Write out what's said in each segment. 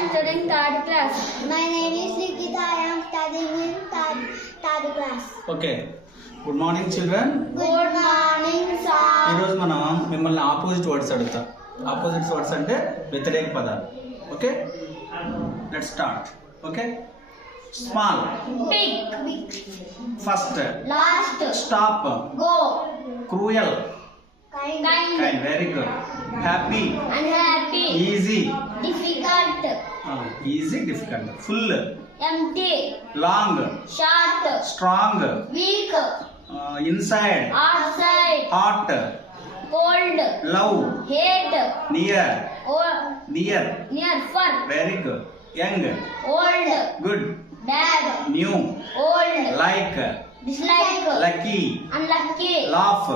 am studying third class. My name is Nikita. I am studying in third class. Okay good morning children. Good morning, sir. ఈరోజు మనం మిమ్మల్ని opposite words అడుగుతాం. Opposite words అంటే వ్యతిరేక పదాలు. Okay let start. Okay small, Big. First, Last. Stop, Go. Cruel, Kind. Kind, very good, happy, Unhappy. Easy, Difficult. Easy difficult, full, Empty. Long, Short. Strong, Weak. Inside, Outside. Hot, Cold. Love, Hate. Near, Or near, near. Far. Very good, young, Old. Good, Bad. New, Old. Like, Dislike. Lucky, Unlucky. Laugh,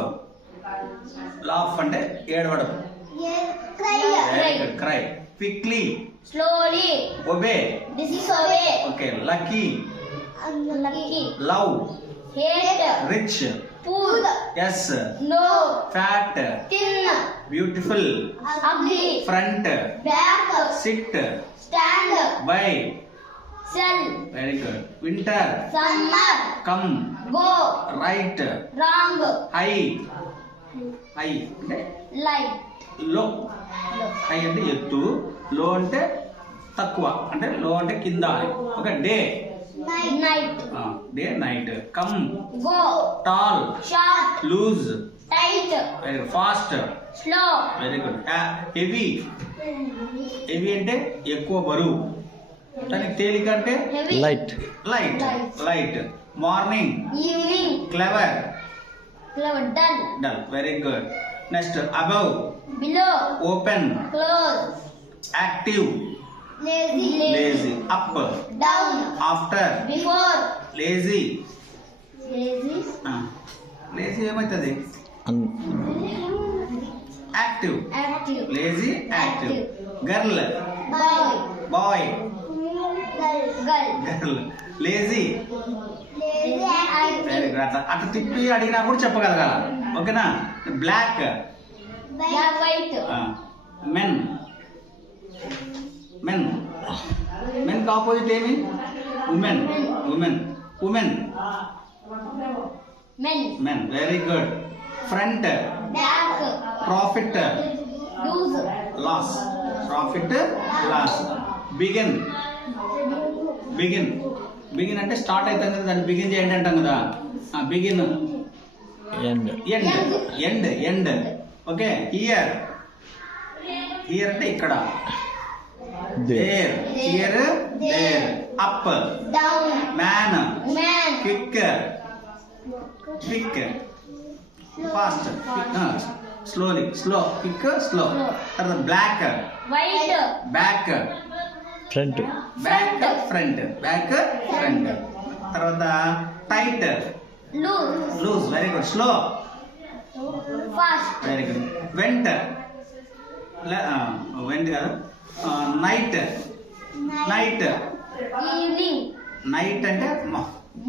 laugh అంటే ఏడవడం, Cry. Very good, cry, quickly, Slowly. Obey, Disobey. Okay, lucky, Unlucky. Love, Hate. Rich, Poor. Yes, No. Fat, Thin. Beautiful, Ugly. Front, Back. Sit, Stand. Buy, Sell. Very good, winter, Summer. Come, Go. Right, Wrong. High, high అంటే Light. Low, high అంటే ఎత్తు, లో అంటే తక్కువ, అంటే లో అంటే కింద అని. ఒక day, Night. Day night, come, Go. Tall, Short. Loose, Tight. Very good, fast, Slow. Very good, heavy, heavy అంటే ఎక్కువ బరువు, దానికి తేలిక అంటే Heavy. Light, light, morning, Evening. Clever, Clever. Dull. Dull, very good. Next above, Below. Open, Close. Active, Lazy. Lazy, up, Down. After, Before. Lazy, Lazy. Lazy ఏమవుతుంది, active, Active. Lazy, active, girl, Boy. Boy, Girl. Girl, lazy, Active. Very good. అట్లా అట్లా తిప్పి అడిగినా కూడా చెప్పగలగాల, ఓకేనా. Black, Black. White. Men, men, men opposite ఏమి, women, women, women, Men. Men, very good. Front, Back. Profit, Lose. Loss, profit, loss. Begin, begin, begin అంటే start అవుతాం కదా, దాన్ని బిగిన్ చేయండి అంటాం కదా. Begin, end end, end, end, okay. Here, here అంటే ఇక్కడ, there, here, there. Up, Down. Man, Man. Quick, quick, fast, slowly, slow, quick, slow. తర్వాత black, White. Back, front back, front, back, front. తర్వాత tight, Loose. Loose, very good. Slow, Fast. Very good. Went, went కాదు, night, night, Evening. Night అంటే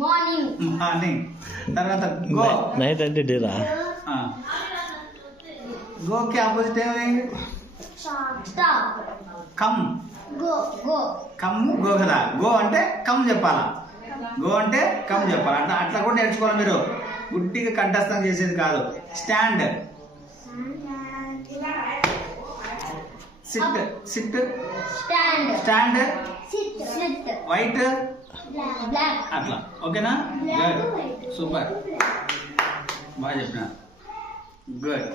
Morning. Morning. తర్వాత go, night అంటే డేరా గోకి opposite ఏమైంది, Stop. Come, Go. Go. Come, go కదా. Go అంటే కమ్ చెప్పాలా, గో అంటే కమ్ చెప్పాలి. అట్లా అట్లా కూడా నేర్చుకోవాలి మీరు, గుడ్డిగా కంఠస్థం చేసేది కాదు. Stand, SIT, SIT, Stand. Stand, Sit. Sit. White, Black. అట్లా, ఓకేనా. గుడ్, సూపర్, బాగా చెప్పిన, గుడ్.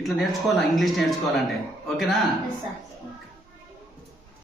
ఇట్లా నేర్చుకోవాలా, ఇంగ్లీష్ నేర్చుకోవాలంటే, ఓకేనా. Yes, sir.